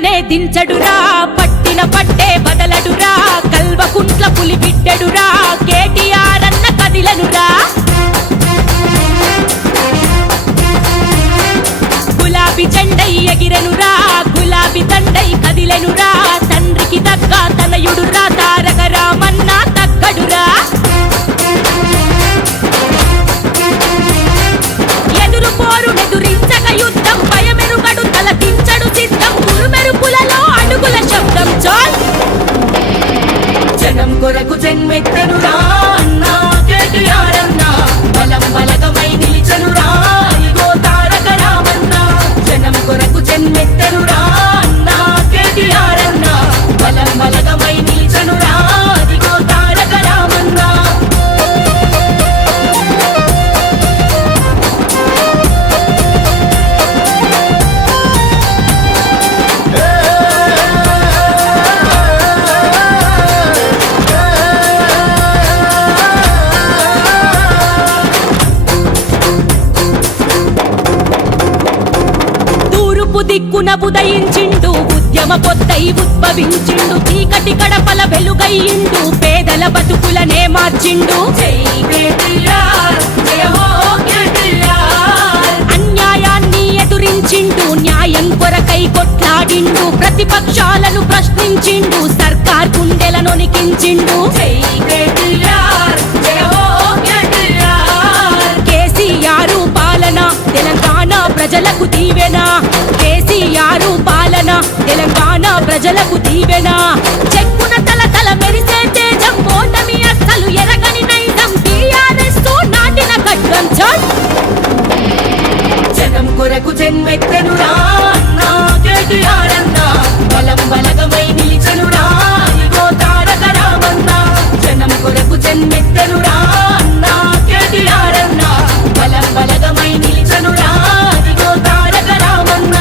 దించగానే దించడురా, పట్టిన పట్టే బదలడురా, కల్వకుంట్ల పులి బిడ్డడురా, కేటీఆర్ అన్న కదిలనురా. గులాబీ జెండై ఎగిరెనురా, గులాబీ దండై కదిలెనురా, తండ్రికి తగ్గ తనయుడురా, తారక రామన్న తగ్గడురా. ఎదురు పోరునెదురించక యుద్ధం, భయమెరుగడు తల దించడు సిద్ధం, గురుమెరుపులలో అడుగుల శబ్దం. చాల్ జనం కొరకు జన్మెత్తనురా అన్నా కేటీఆర్ అన్నా, బలం బలగమై నిలిచనురా ఇగో తారక రామన్న. జనం కొరకు జన్మెత్తనురా అన్నా కేటీఆర్ అన్నా, బలం బలగమై నిలిచనురా ఇగో తారక రామన్న. దిక్కున ఉదయించిండు, ఉద్యమ పొద్దై ఉద్భవించిండు, చీకటి గడపల వెలుగయ్యిండు, పేదల బతుకులనే మార్చిండు. అన్యాయాన్ని ఎదురించిండు, న్యాయం కొరకై కొట్లాడిండు, ప్రతిపక్షాలను ప్రశ్నించిండు, సర్కార్ గుండెలను నికించిండు. కేసీఆర్ పాలన తెలంగాణ ప్రజలకు దీవెనా, కేసీఆర్ పాలన తెలంగాణ ప్రజలకు దీవెనా. చెక్కున తల తల మెరిసే తేజం, ఓటమి అస్సలు ఎరగని నైజం, టీఆర్ఎస్ నాటిన ఖడ్గం. చాల్ జనం కొరకు జన్మెత్తనురా అన్నా కేటీఆర్ అన్నా, బలం బలగమై నిలిచనురా ఇగో తారక రామన్న. జనం కొరకు జన్మెత్తనురా అన్నా కేటీఆర్ అన్నా, బలం బలగమై నిలిచనురా ఇగో తారక రామన్న.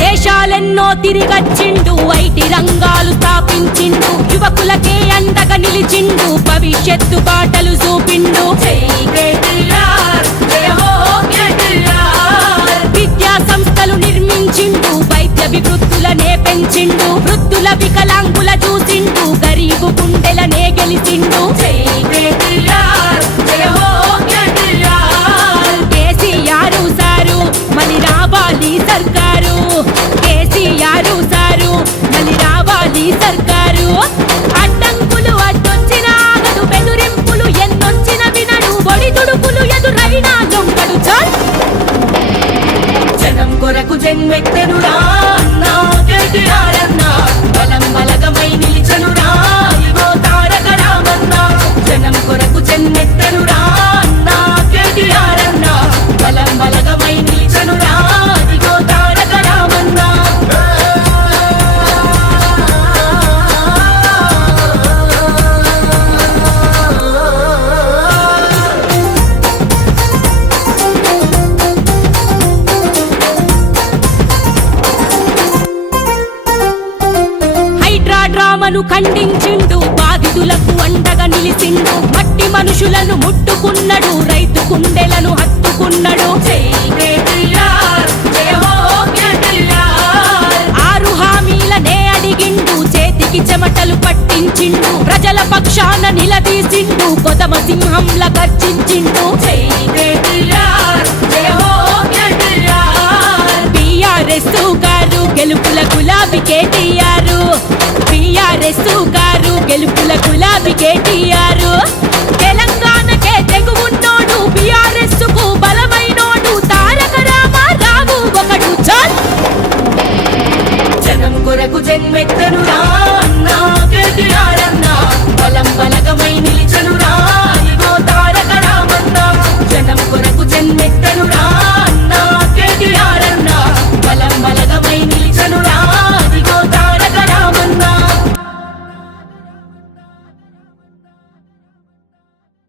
దేశాలెన్నో తిరిగచ్చిండు, ఐటీ రంగాలు స్థాపించిండు, యువకులకే అండగా నిలిచిండు, భవిష్యత్తు బాటలు చూపిండు. విద్యా సంస్థలు నిర్మించిండు, వైద్య వివృత్తులనే పెంచిండు, వృద్ధుల వికలాంగుల చూసిండు, గరీబు గుండెలనే గెలిచిండు. కేసీఆర్ సారు మళ్ళీ రావాలి సర్కారు, కేసీఆర్ సారు మళ్ళీ రావాలి సర్కారు. అడ్డంకులు అడ్డొచ్చిన ఆగడు, బెదిరింపులు ఎన్నొచ్చిన వినడు, ఒడిదుడుకులు ఎదురైనా దొంగడు. చాల్ జనం కొరకు జన్మెత్తనురా అన్నా కేటీఆర్ అన్నా, బలం బలగమై నిలిచనురా ఇగో తారక రామన్న. జనం కొరకు జన్మెత్తనురా అన్నా కేటీఆర్ అన్నా, బలం బలగమై నిలిచనురా ఇగో తారక రామన్న. డ్రామను ఖండించిండు, బాధితులకు అండగా నిలిచిండు, మట్టి మనుషులను ముట్టుకున్నడు, రైతు గుండెలను హత్తుకున్నడు. ఆరు హామీలనే అడిగిండు, చేతికి చెమటలు పట్టించిండు, ప్రజల పక్షాన నిలదీసిండు, కొదమ సింహంలా గర్జించిండు. టీఆర్ఎస్ గారు గెలుపుల గులాబీ కేటీఆర్, టీఆర్ఎస్ గారు గెలుపుల గులాబీ కేటీఆర్. తెలంగాణకే తెగువున్నోడు, బీఆర్ఎస్ కు బలమైనోడు, తారక రామారావు ఒకడు. చాల్ జనం కొరకు జన్మెత్తనురా